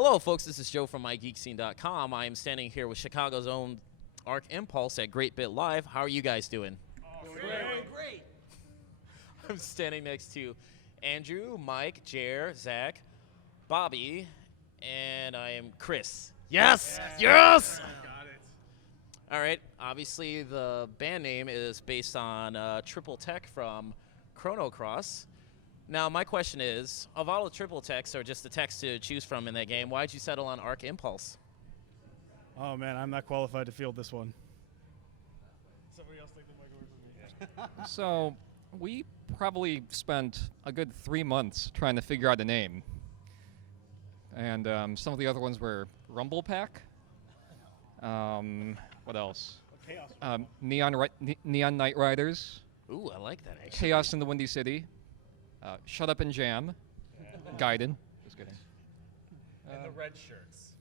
Hello, folks. This is Joe from MIGeekScene.com. I am standing here with Chicago's own Arc Impulse at GR8bit Live. How are you guys doing? Great. I'm standing next to Andrew, Mike, Jer, Zach, Bobby, and I am Chris. Yes! Yes! Got it. All right. Obviously, the band name is based on Triple Tech from Chrono Cross. Now, my question is, of all the triple techs, or just the techs to choose from in that game, why'd you settle on Arc Impulse? Oh man, I'm not qualified to field this one. Somebody else take the mic away from me. So we probably spent a good 3 months trying to figure out a name. And some of the other ones were Rumble Pack. What else? Chaos. Neon Night Riders. Ooh, I like that, actually. Chaos in the Windy City. Shut Up and Jam. Gaiden. Just kidding. And the red shirts.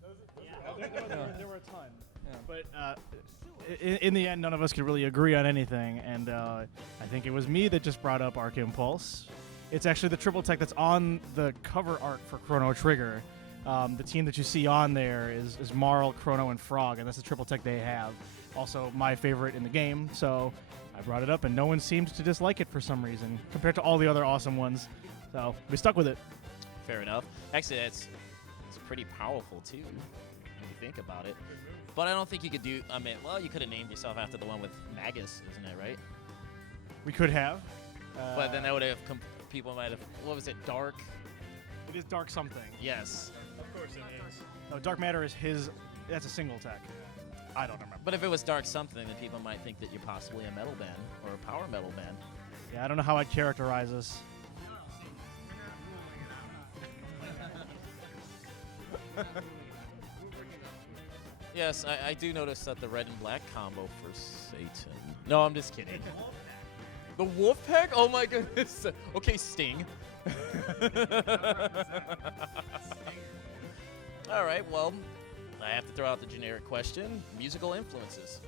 There were a ton. Yeah. But in the end, none of us could really agree on anything, and I think it was me that just brought up Arc Impulse. It's actually the triple tech that's on the cover art for Chrono Trigger. The team that you see on there is Marl, Chrono, and Frog, and that's the triple tech they have. Also, my favorite in the game, so I brought it up, and no one seemed to dislike it for some reason, compared to all the other awesome ones. So we stuck with it. Fair enough. Actually, it's pretty powerful, too, when you think about it. But I don't think you could do, well, you could have named yourself after the one with Magus, isn't it, right? We could have. But then that would have, people might have, what was it, Dark? It is Dark something. Yes. Of course it is. No, Dark Matter is his. That's a single tech. I don't remember. But if it was Dark something, then people might think that you're possibly a metal band or a power metal band. Yeah, I don't know how I'd characterize us. Yes, I do notice that the red and black combo for Satan. No, I'm just kidding. The Wolf Pack? Oh my goodness. Okay, Sting. All right, well, I have to throw out the generic question. Musical influences.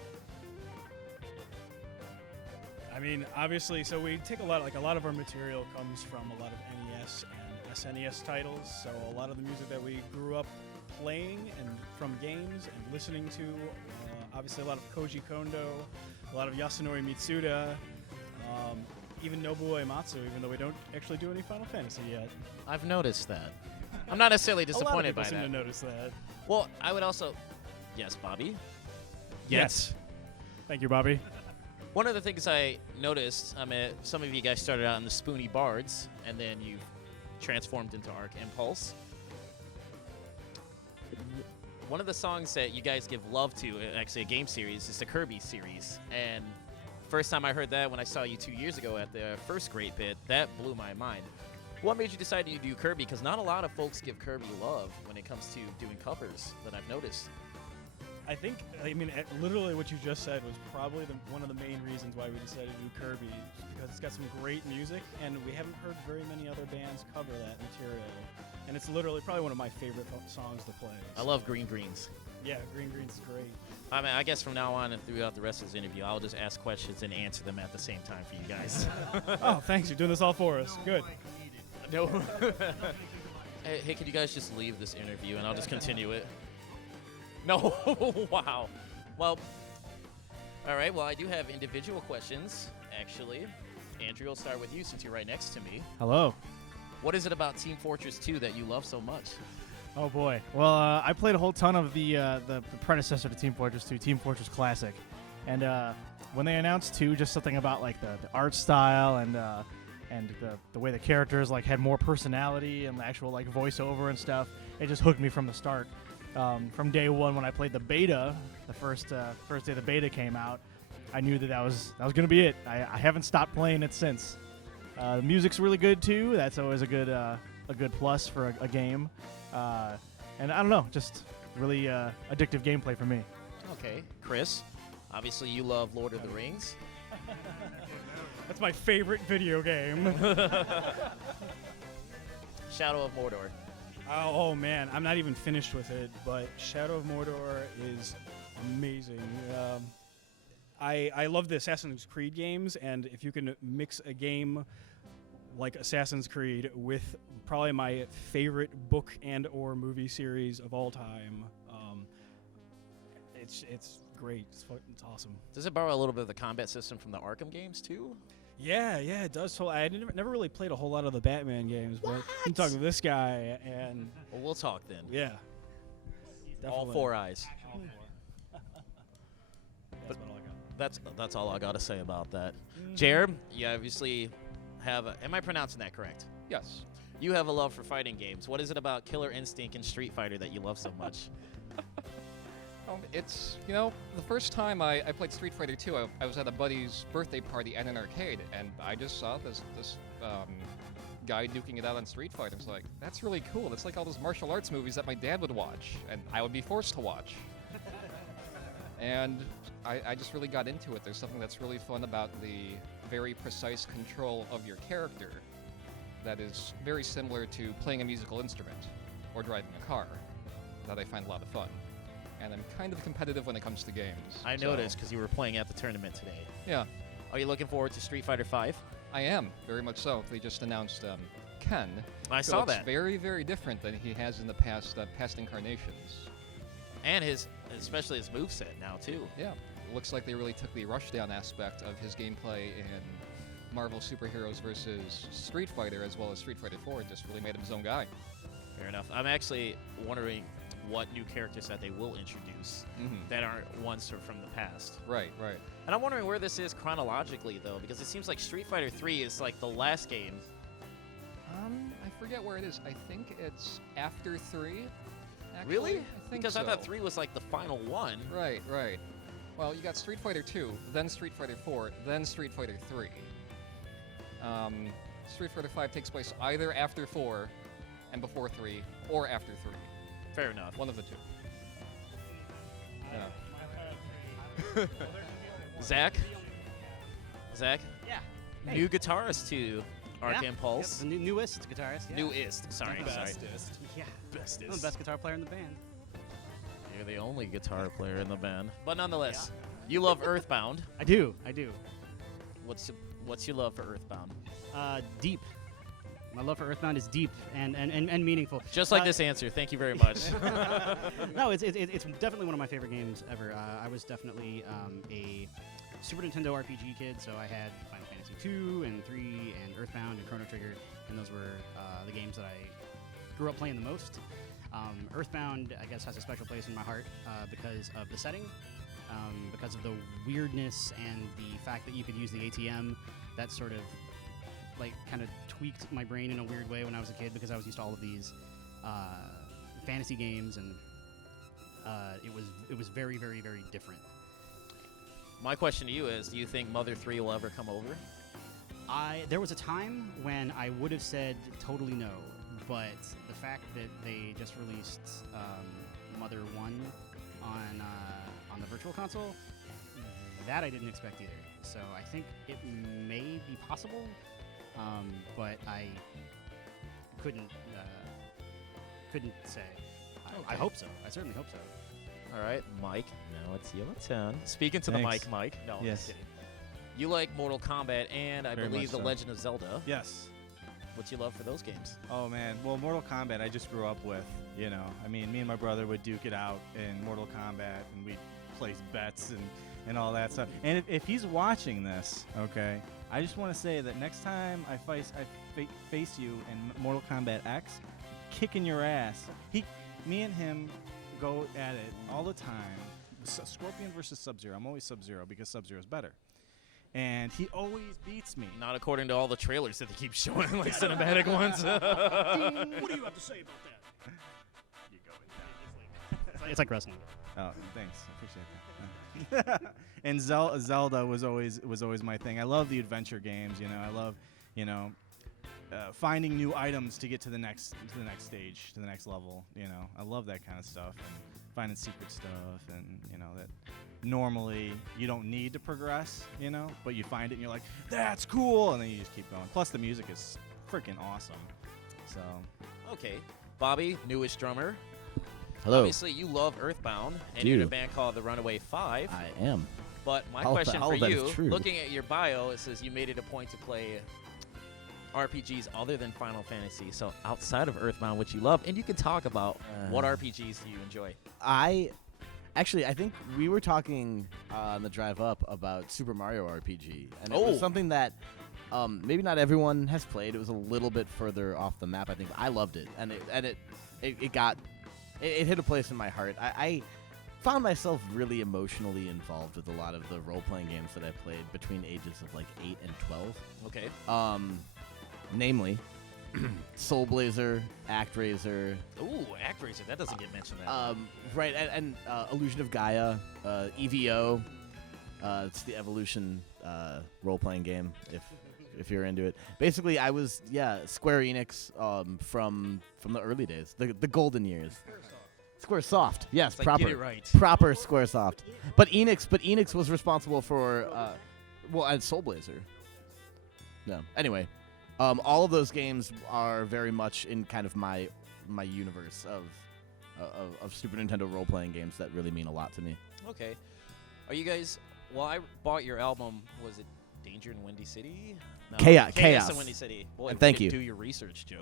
I mean, obviously, so we take a lot of our material comes from a lot of NES and SNES titles. So a lot of the music that we grew up playing and from games and listening to, obviously a lot of Koji Kondo, a lot of Yasunori Mitsuda, even Nobuo Uematsu, even though we don't actually do any Final Fantasy yet. I've noticed that. I'm not necessarily disappointed by A lot of people seem that. to notice that. Well, I would also... Yes, Bobby? Yes. Thank you, Bobby. One of the things I noticed, some of you guys started out in the Spoony Bards, and then you've transformed into Arc Impulse. One of the songs that you guys give love to, actually a game series, is the Kirby series. And first time I heard that when I saw you 2 years ago at the first GR8bit, that blew my mind. What made you decide to do Kirby? Because not a lot of folks give Kirby love when it comes to doing covers that I've noticed. I mean, literally what you just said was probably one of the main reasons why we decided to do Kirby, because it's got some great music, and we haven't heard very many other bands cover that material. And it's literally probably one of my favorite songs to play. I love Green Greens. Yeah, Green Green's great. I guess from now on and throughout the rest of this interview, I'll just ask questions and answer them at the same time for you guys. Oh, thanks. You're doing this all for us. Good. No. Hey, could you guys just leave this interview and I'll just continue it? No. Wow. Well, all right. Well, I do have individual questions, actually. Andrew, I'll start with you since you're right next to me. Hello. What is it about Team Fortress 2 that you love so much? Oh boy. Well, I played a whole ton of the predecessor to Team Fortress 2, Team Fortress Classic, and when they announced 2, just something about like the art style and the way the characters like had more personality and the actual like voiceover and stuff, it just hooked me from the start. From day one when I played the beta, the first day the beta came out, I knew that was gonna be it. I haven't stopped playing it since. The music's really good too. That's always a good plus for a game. And I don't know, just really addictive gameplay for me. Okay, Chris. Obviously, you love Lord of the Rings. That's my favorite video game. Shadow of Mordor. Oh man, I'm not even finished with it, but Shadow of Mordor is amazing. I love the Assassin's Creed games, and if you can mix a game like Assassin's Creed with probably my favorite book and or movie series of all time. It's great. It's awesome. Does it borrow a little bit of the combat system from the Arkham games too? Yeah, it does. So I never really played a whole lot of the Batman games, but I'm talking to this guy, and Well, we'll talk then. yeah, All definitely. 4 eyes. That's about all I got. That's all I got to say about that. Jared, you obviously have am I pronouncing that correct? Yes. You have a love for fighting games. What is it about Killer Instinct and Street Fighter that you love so much? It's, the first time I played Street Fighter 2, I was at a buddy's birthday party at an arcade, and I just saw this guy duking it out on Street Fighter. I was like, that's really cool. It's like all those martial arts movies that my dad would watch, and I would be forced to watch. And I just really got into it. There's something that's really fun about the very precise control of your character that is very similar to playing a musical instrument or driving a car that I find a lot of fun. And I'm kind of competitive when it comes to games. I noticed because you were playing at the tournament today. Yeah, Are you looking forward to Street Fighter 5? I am, very much so. They just announced Ken. I who saw looks that. very, very different than he has in the past incarnations. And especially his moveset now too. Yeah, it looks like they really took the rushdown aspect of his gameplay in Marvel Superheroes versus Street Fighter, as well as Street Fighter 4, and just really made him his own guy. Fair enough. I'm actually wondering what new characters that they will introduce that aren't ones from the past. Right. And I'm wondering where this is chronologically, though, because it seems like Street Fighter 3 is like the last game. I forget where it is. I think it's after 3. Actually. Really? I think Because so. I thought 3 was like the final one. Right. Well, you got Street Fighter 2, then Street Fighter 4, then Street Fighter 3. Street Fighter 5 takes place either after 4 and before 3, or after 3. Fair enough. One of the two. Yeah. Zach? Zach? Yeah. Hey. New guitarist to Arc Yeah. Impulse. Yep, the newest guitarist. Yeah. Newest. Sorry. Yeah. Bestest. I'm the best guitar player in the band. You're the only guitar player in the band. But nonetheless, you love Earthbound. I do. What's your love for Earthbound? Deep. My love for Earthbound is deep and meaningful. Just like this answer. Thank you very much. No, it's definitely one of my favorite games ever. I was definitely a Super Nintendo RPG kid, so I had Final Fantasy 2 and 3 and Earthbound and Chrono Trigger, and those were the games that I grew up playing the most. Earthbound, I guess, has a special place in my heart because of the setting, because of the weirdness and the fact that you could use the ATM. That sort of kind of tweaked my brain in a weird way when I was a kid, because I was used to all of these fantasy games, and it was very, very, very different. My question to you is, do you think Mother 3 will ever come over? There was a time when I would have said totally no, but the fact that they just released Mother 1 on the Virtual Console, that I didn't expect either. So I think it may be possible, but I couldn't say. I hope so. I certainly hope so. All right, Mike. Now it's your turn. Speaking to Thanks. the mic, Mike. No, I'm Yes. just kidding. You like Mortal Kombat and I Very believe much The so. Legend of Zelda. Yes. What's your love for those games? Oh man. Well, Mortal Kombat I just grew up with. I mean, me and my brother would duke it out in Mortal Kombat, and we'd place bets and all that stuff. And if he's watching this, okay, I just want to say that next time I face you in Mortal Kombat X, kicking your ass. Me and him go at it all the time. Scorpion versus Sub-Zero. I'm always Sub-Zero because Sub-Zero is better. And he always beats me. Not according to all the trailers that they keep showing, like cinematic ones. What do you have to say about that? It's like wrestling. Oh, thanks. I appreciate that. And Zelda was always my thing. I love the adventure games. I love finding new items to get to the next stage, to the next level. I love that kind of stuff, and finding secret stuff, and that normally you don't need to progress. But you find it and you're like, that's cool, and then you just keep going. Plus the music is freaking awesome. So Okay. Bobby, newest drummer. Hello. Obviously, you love Earthbound, and you're in a Do. band called the Runaway 5. I am. But my All question all for that you, is true. looking at your bio, it says you made it a point to play RPGs other than Final Fantasy. So outside of Earthbound, which you love, and you can talk about what RPGs do you enjoy. I think we were talking on the drive up about Super Mario RPG, and it was something that maybe not everyone has played. It was a little bit further off the map, I think. But I loved it, and it hit a place in my heart. I found myself really emotionally involved with a lot of the role-playing games that I played between ages of like 8 and 12. Okay. Namely, Soul Blazer, ActRaiser. Ooh, ActRaiser. That doesn't get mentioned that Right, and Illusion of Gaia, EVO. It's the Evolution role-playing game, if you're into it. Basically, I was Square Enix from the early days, the golden years. Squaresoft, yes, like, proper, get it right. proper Squaresoft. But Enix was responsible for and Soul Blazer. No, anyway, all of those games are very much in kind of my universe of Super Nintendo role-playing games that really mean a lot to me. Okay. Are you guys? Well, I bought your album. Was it Danger in Windy City? No, Chaos. in Windy City. Boy, And thank way you. to do your research, Joe.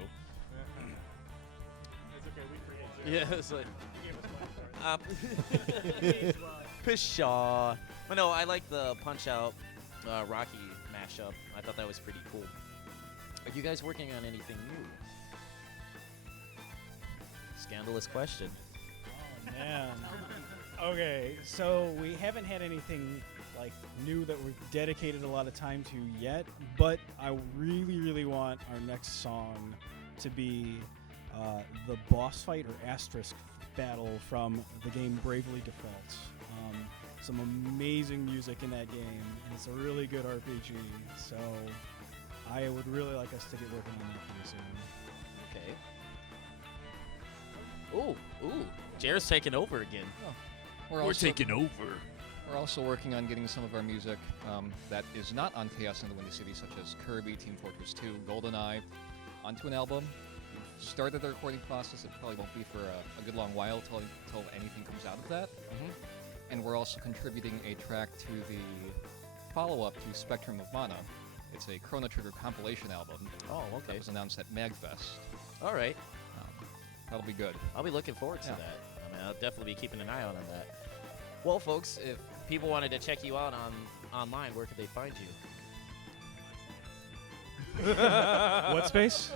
It's okay, we forget. Yeah, it's like. Pshaw. But no, I like the Punch Out Rocky mashup. I thought that was pretty cool. Are you guys working on anything new? Scandalous question. Oh, man. Okay, so we haven't had anything like new that we've dedicated a lot of time to yet, but I really, really want our next song to be the boss fight or asterisk battle from the game Bravely Default. Some amazing music in that game, and it's a really good RPG, so I would really like us to get working on that pretty soon. Okay. Ooh. Jared's taking over again. We're also over. We're also working on getting some of our music that is not on Chaos in the Windy City, such as Kirby, Team Fortress 2, GoldenEye, onto an album. We've started the recording process. It probably won't be for a good long while till anything comes out of that. Mm-hmm. And we're also contributing a track to the follow-up to Spectrum of Mana. It's a Chrono Trigger compilation album. Oh, okay. That was announced at MAGFest. All right. That'll be good. I'll be looking forward to Yeah. that. I mean, I'll definitely be keeping an eye out on that. Well, folks, if people wanted to check you out online, where could they find you? What space?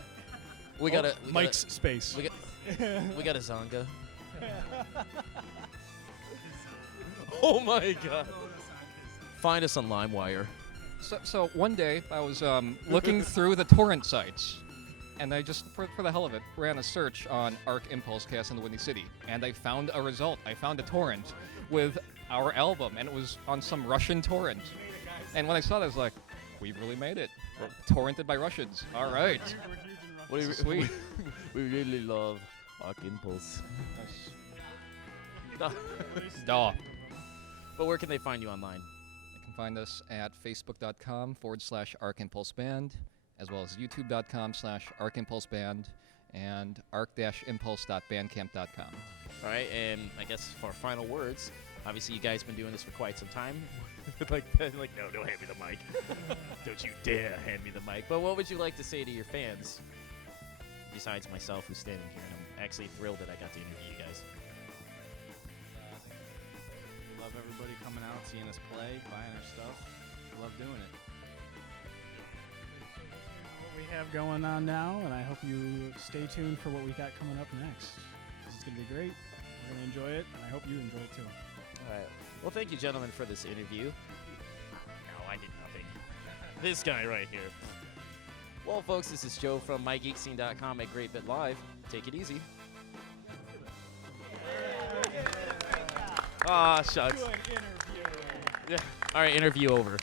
We got a Mike's space. we got a Zonga. Oh my God! Find us on LimeWire. So one day I was looking through the torrent sites, and I just, for the hell of it, ran a search on Arc Impulse Chaos in the Windy City, and I found a result. I found a torrent with our album, and it was on some Russian torrent. And when I saw that, I was like, we really made it. We're torrented by Russians. All right. Sweet. We really love Arc Impulse. Duh. But where can they find you online? You can find us at facebook.com/ArcImpulseBand, as well as youtube.com/ArcImpulseBand, and arc-impulse.bandcamp.com. All right, and I guess for final words, obviously you guys been doing this for quite some time. like, no, don't hand me the mic. Don't you dare hand me the mic. But what would you like to say to your fans, besides myself who's standing here? And I'm actually thrilled that I got to interview you guys. We love everybody coming out, seeing us play, buying our stuff. We love doing it. What we have going on now, and I hope you stay tuned for what we got coming up next. This is going to be great. We're going to enjoy it, and I hope you enjoy it too. All right. Well, thank you, gentlemen, for this interview. No, I did nothing. This guy right here. Well, folks, this is Joe from MIGeekScene.com at Great Bit Live. Take it easy. Ah, shucks. Yeah. All right, interview over.